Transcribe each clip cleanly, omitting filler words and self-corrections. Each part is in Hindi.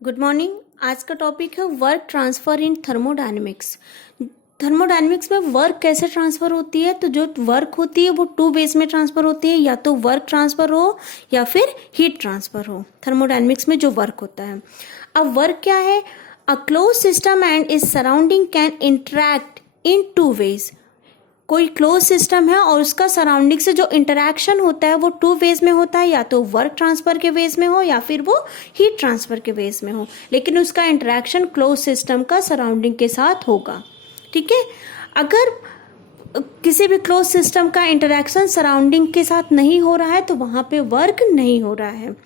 Good morning. आज का टॉपिक है वर्क ट्रांसफ़र इन थर्मोडायनेमिक्स। थर्मोडायनेमिक्स में वर्क कैसे ट्रांसफ़र होती है, तो जो वर्क होती है वो टू वेज में ट्रांसफ़र होती है, या तो वर्क ट्रांसफ़र हो या फिर हीट ट्रांसफ़र हो। थर्मोडायनेमिक्स में जो वर्क होता है, अब वर्क क्या है? A close system and is surrounding can interact in two ways. कोई क्लोज सिस्टम है और उसका सराउंडिंग से जो इंटरेक्शन होता है वो टू वेज में होता है, या तो वर्क ट्रांसफर के वेज में हो या फिर वो हीट ट्रांसफर के वेज में हो, लेकिन उसका इंटरेक्शन क्लोज सिस्टम का सराउंडिंग के साथ होगा। ठीक है। अगर किसी भी क्लोज सिस्टम का इंटरेक्शन सराउंडिंग के साथ नहीं हो रहा है तो वहाँ पे वर्क नहीं हो रहा है।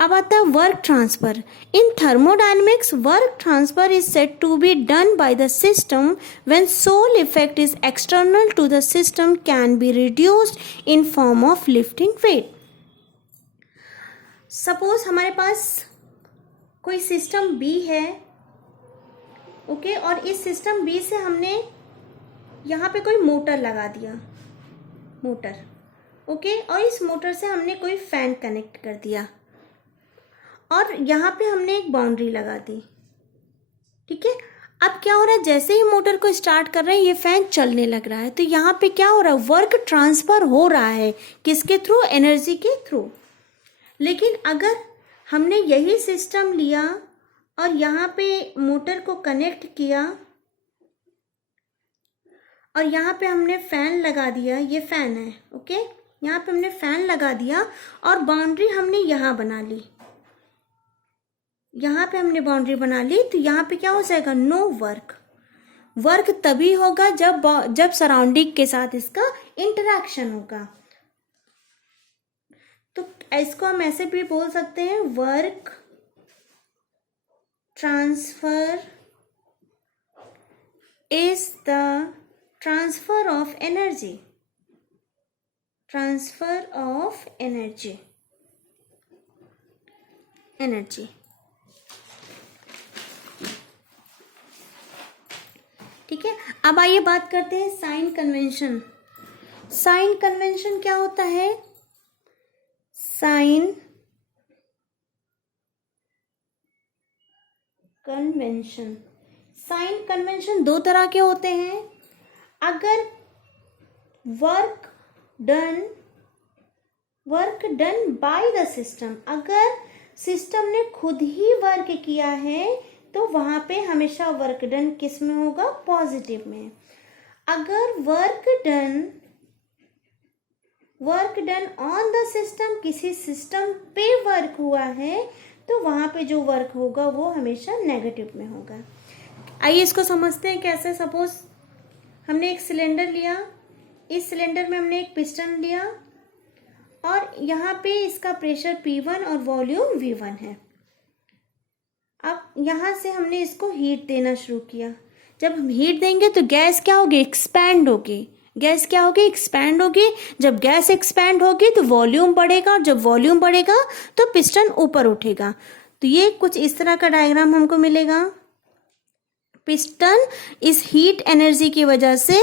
अब आता है work transfer. In thermodynamics work transfer is said to be done by the system when sole effect is external to the system can be reduced in form of lifting weight. Suppose हमारे पास कोई सिस्टम बी है, ओके, और इस सिस्टम बी से हमने यहाँ पे कोई मोटर लगा दिया, मोटर, ओके, और इस मोटर से हमने कोई फैन कनेक्ट कर दिया और यहाँ पे हमने एक बाउंड्री लगा दी। ठीक है। अब क्या हो रहा है, जैसे ही मोटर को स्टार्ट कर रहे हैं ये फैन चलने लग रहा है, तो यहाँ पे क्या हो रहा है, वर्क ट्रांसफर हो रहा है। किसके थ्रू? एनर्जी के थ्रू। लेकिन अगर हमने यही सिस्टम लिया और यहाँ पे मोटर को कनेक्ट किया और यहाँ पे हमने फैन लगा दिया, ये फैन है, ओके, यहाँ पे हमने फैन लगा दिया और बाउंड्री हमने यहाँ बना ली, यहाँ पे हमने बाउंड्री बना ली, तो यहाँ पे क्या हो जाएगा? No work. वर्क तभी होगा जब सराउंडिंग के साथ इसका इंटरेक्शन होगा। तो इसको हम ऐसे भी बोल सकते हैं, work transfer is the transfer of energy, transfer of energy, energy. ठीक है। अब आइए बात करते हैं साइन कन्वेंशन। साइन कन्वेंशन क्या होता है? साइन कन्वेंशन, साइन कन्वेंशन दो तरह के होते हैं। अगर work done by the system, अगर सिस्टम ने खुद ही वर्क किया है तो वहां पे हमेशा वर्क डन किस में होगा? पॉजिटिव में। अगर work done on the system, किसी सिस्टम पे वर्क हुआ है तो वहां पे जो वर्क होगा वो हमेशा नेगेटिव में होगा। आइए इसको समझते हैं कैसे। सपोज हमने एक सिलेंडर लिया, इस सिलेंडर में हमने एक पिस्टन लिया और यहाँ पे इसका प्रेशर P1 और वॉल्यूम V1 है। अब यहाँ से हमने इसको हीट देना शुरू किया। जब हम हीट देंगे तो गैस क्या होगी? एक्सपैंड होगी। गैस क्या होगी? एक्सपैंड होगी। जब गैस एक्सपैंड होगी तो वॉल्यूम बढ़ेगा, और जब वॉल्यूम बढ़ेगा तो पिस्टन ऊपर उठेगा। तो ये कुछ इस तरह का डायग्राम हमको मिलेगा। पिस्टन इस हीट एनर्जी की वजह से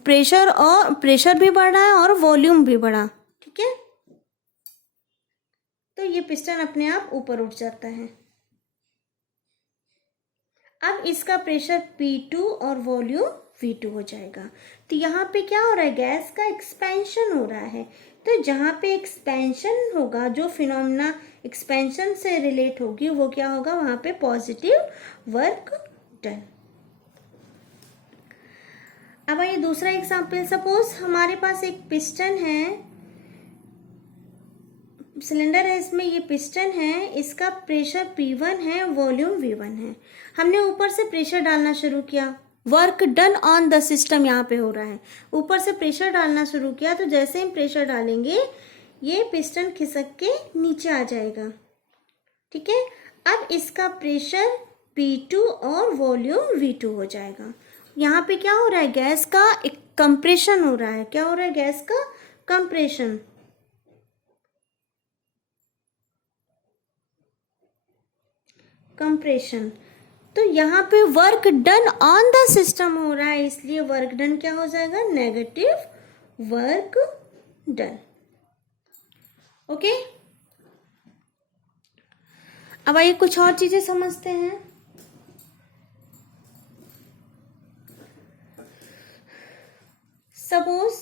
प्रेशर भी बढ़ा है और वॉल्यूम भी बढ़ा। ठीक है। तो ये पिस्टन अपने आप ऊपर उठ जाता है। अब इसका प्रेशर P2 और वॉल्यूम V2 हो जाएगा। तो यहाँ पे क्या हो रहा है? गैस का एक्सपेंशन हो रहा है। तो जहाँ पे एक्सपेंशन होगा, जो फिनोमेना एक्सपेंशन से रिलेट होगी, वो क्या होगा? वहाँ पे पॉजिटिव वर्क डन। अब आइए दूसरा एग्जाम्पल। सपोज हमारे पास एक पिस्टन है, सिलेंडर है, इसमें ये पिस्टन है, इसका प्रेशर P1 है, वॉल्यूम V1 है। हमने ऊपर से प्रेशर डालना शुरू किया। Work done on the system यहाँ पे हो रहा है। ऊपर से प्रेशर डालना शुरू किया, तो जैसे हम प्रेशर डालेंगे ये पिस्टन खिसक के नीचे आ जाएगा। ठीक है। अब इसका प्रेशर P2 और वॉल्यूम V2 हो जाएगा। यहाँ पे क्या हो रहा है? गैस का एक कंप्रेशन हो रहा है। क्या हो रहा है? गैस का कंप्रेशन। कंप्रेशन। तो यहाँ पे work done on the system हो रहा है, इसलिए वर्क डन क्या हो जाएगा? Negative work done. ओके। अब आइए कुछ और चीजें समझते हैं। सपोज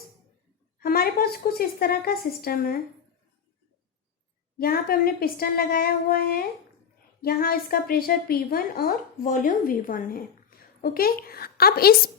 हमारे पास कुछ इस तरह का सिस्टम है, यहाँ पे हमने पिस्टन लगाया हुआ है, यहाँ इसका प्रेशर P1 और वॉल्यूम V1 है। ओके, अब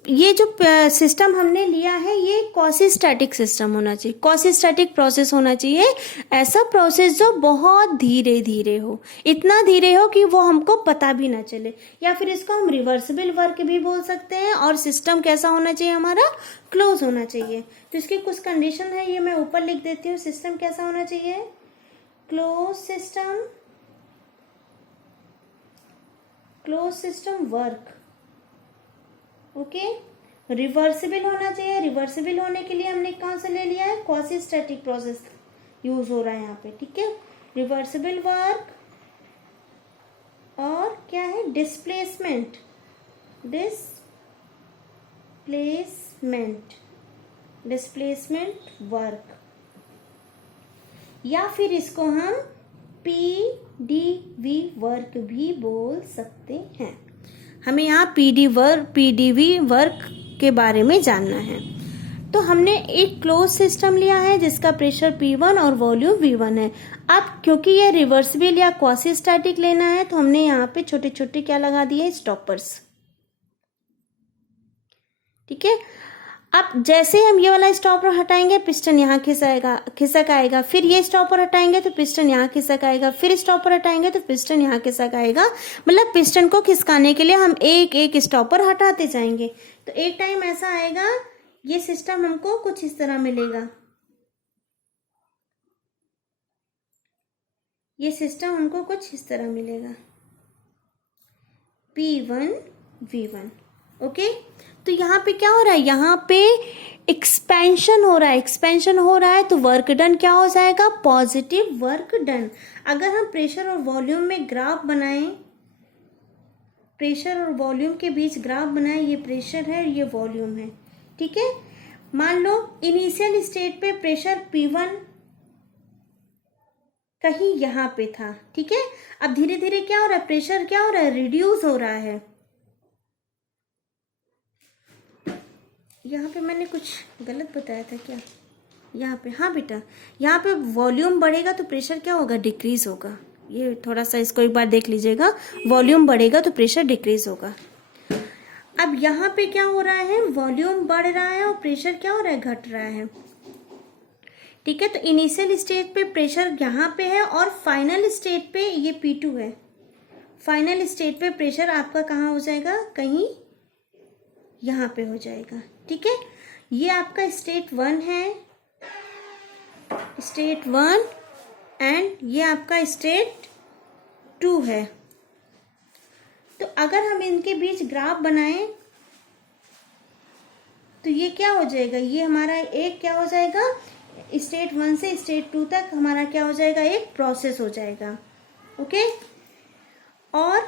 ये जो सिस्टम हमने लिया है ये क्वासी स्टैटिक सिस्टम होना चाहिए, क्वासी स्टैटिक प्रोसेस होना चाहिए। ऐसा प्रोसेस जो बहुत धीरे धीरे हो, इतना धीरे हो कि वो हमको पता भी ना चले, या फिर इसको हम रिवर्सिबल वर्क भी बोल सकते हैं। और सिस्टम कैसा होना चाहिए हमारा, क्लोज होना चाहिए। तो इसकी कुछ कंडीशन है, ये मैं ऊपर लिख देती हूँ। सिस्टम कैसा होना चाहिए, close system work. Okay, reversible होना चाहिए। रिवर्सिबल होने के लिए हमने कहाँ से ले लिया है, क्वासी स्टैटिक प्रोसेस यूज हो रहा है यहाँ पे। ठीक है, रिवर्सिबल वर्क। और क्या है, डिस्प्लेसमेंट वर्क, या फिर इसको हम PDV वर्क भी बोल सकते हैं। हमें यहाँ PDV वर्क के बारे में जानना है। तो हमने एक क्लोज सिस्टम लिया है जिसका प्रेशर P1 और वॉल्यूम V1 है। अब क्योंकि ये रिवर्सिबल या क्वासी स्टैटिक लेना है तो हमने यहाँ पे छोटे छोटे क्या लगा दिए, स्टॉपर्स। ठीक है, अब जैसे हम ये वाला स्टॉपर हटाएंगे पिस्टन यहाँ खिसक आएगा, फिर ये स्टॉपर हटाएंगे तो पिस्टन यहाँ खिसक आएगा, फिर स्टॉपर हटाएंगे तो पिस्टन यहाँ खिसक आएगा। मतलब पिस्टन को खिसकाने के लिए हम एक एक स्टॉपर हटाते जाएंगे। तो एक टाइम ऐसा आएगा, ये सिस्टम हमको कुछ इस तरह मिलेगा। ये सिस्टम हमको कुछ इस तरह मिलेगा, P1 V1। ओके, तो यहाँ पे क्या हो रहा है, यहाँ पे एक्सपेंशन हो रहा है। तो वर्क डन क्या हो जाएगा, पॉजिटिव वर्क डन। अगर हम प्रेशर और वॉल्यूम में ग्राफ बनाएं, प्रेशर और वॉल्यूम के बीच ग्राफ बनाएं, ये प्रेशर है, ये वॉल्यूम है। ठीक है, मान लो इनिशियल स्टेट पे प्रेशर P1 कहीं यहाँ पे था। ठीक है, अब धीरे धीरे क्या हो रहा है, प्रेशर क्या हो रहा है, रिड्यूस हो रहा है। यहाँ पे मैंने कुछ गलत बताया था क्या, यहाँ पे, हाँ बेटा, यहाँ पे वॉल्यूम बढ़ेगा तो प्रेशर क्या होगा, डिक्रीज होगा। ये थोड़ा सा इसको एक बार देख लीजिएगा, वॉल्यूम बढ़ेगा तो प्रेशर डिक्रीज होगा। अब यहाँ पे क्या हो रहा है, वॉल्यूम बढ़ रहा है और प्रेशर क्या हो रहा है, घट रहा है। ठीक है, तो इनिशियल स्टेट पे प्रेशर यहाँ पे है और फाइनल स्टेट पे ये P2 है। फाइनल स्टेट पे प्रेशर आपका कहाँ हो जाएगा, कहीं यहाँ पे हो जाएगा। ठीक है, ये आपका स्टेट 1 है, स्टेट 1, एंड ये आपका स्टेट 2 है। तो अगर हम इनके बीच ग्राफ बनाएं तो ये क्या हो जाएगा, ये हमारा एक क्या हो जाएगा, स्टेट 1 से स्टेट 2 तक हमारा क्या हो जाएगा, एक प्रोसेस हो जाएगा। ओके, और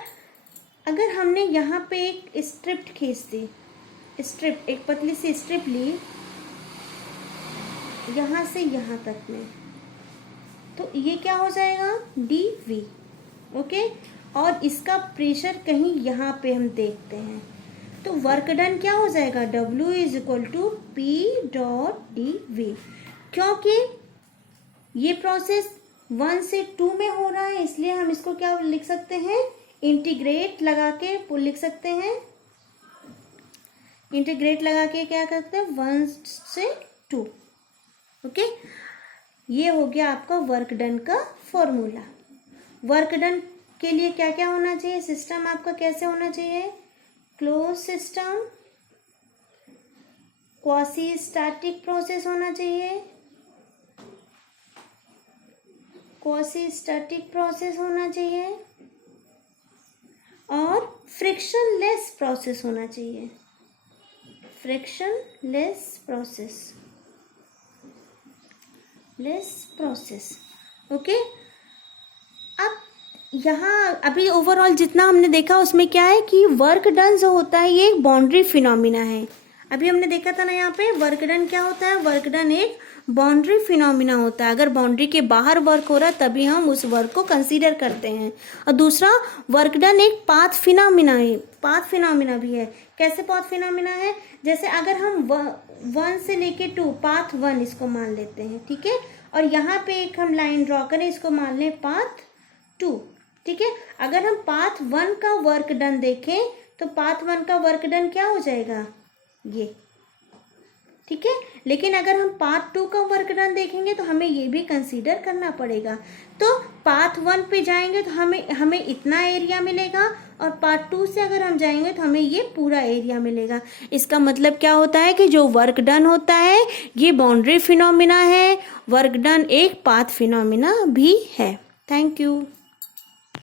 अगर हमने यहाँ पे एक स्ट्रिप खींच दी, एक पतली सी स्ट्रिप ली यहाँ से यहाँ तक में, तो ये क्या हो जाएगा, DV। ओके, और इसका प्रेशर कहीं यहाँ पे हम देखते हैं, तो वर्क डन क्या हो जाएगा, W = P.dV। क्योंकि ये प्रोसेस 1 से 2 में हो रहा है, इसलिए हम इसको क्या लिख सकते हैं, इंटीग्रेट लगा के लिख सकते हैं। इंटीग्रेट लगा के क्या करते हैं, 1 से 2। ओके, ये हो गया आपका वर्क डन का फॉर्मूला। वर्क डन के लिए क्या क्या होना चाहिए, सिस्टम आपका कैसे होना चाहिए, close system, quasi static process होना चाहिए, क्वासी स्टैटिक प्रोसेस होना चाहिए, और फ्रिक्शनलेस प्रोसेस होना चाहिए, फ्रिक्शनलेस प्रोसेस। ओके, अब यहाँ अभी ओवरऑल जितना हमने देखा उसमें क्या है कि वर्क डन जो होता है ये एक बाउंड्री फिनोमिना है। अभी हमने देखा था ना यहाँ पे वर्क डन क्या होता है, वर्क डन एक बाउंड्री फिनोमिना होता है। अगर बाउंड्री के बाहर वर्क हो रहा है तभी हम उस वर्क को कंसीडर करते हैं। और दूसरा वर्क डन एक पाथ फिनोमिना है, पाथ फिनोमिना भी है। कैसे पाथ फिनोमिना है, जैसे अगर हम 1 से लेके 2 पाथ 1 इसको मान लेते हैं, ठीक है, और यहाँ पे एक हम लाइन ड्रॉ करें, इसको मान लें पाथ 2, ठीक है। अगर हम पाथ 1 का वर्क डन देखें तो पाथ 1 का वर्क डन क्या हो जाएगा, ये, ठीक है। लेकिन अगर हम पाथ 2 का वर्क डन देखेंगे तो हमें ये भी कंसीडर करना पड़ेगा। तो पाथ 1 पे जाएंगे तो हमें इतना एरिया मिलेगा, और पार्ट 2 से अगर हम जाएंगे तो हमें ये पूरा एरिया मिलेगा। इसका मतलब क्या होता है कि जो वर्क डन होता है ये बाउंड्री फिनोमिना है, वर्क डन एक पाथ फिनोमिना भी है। Thank you.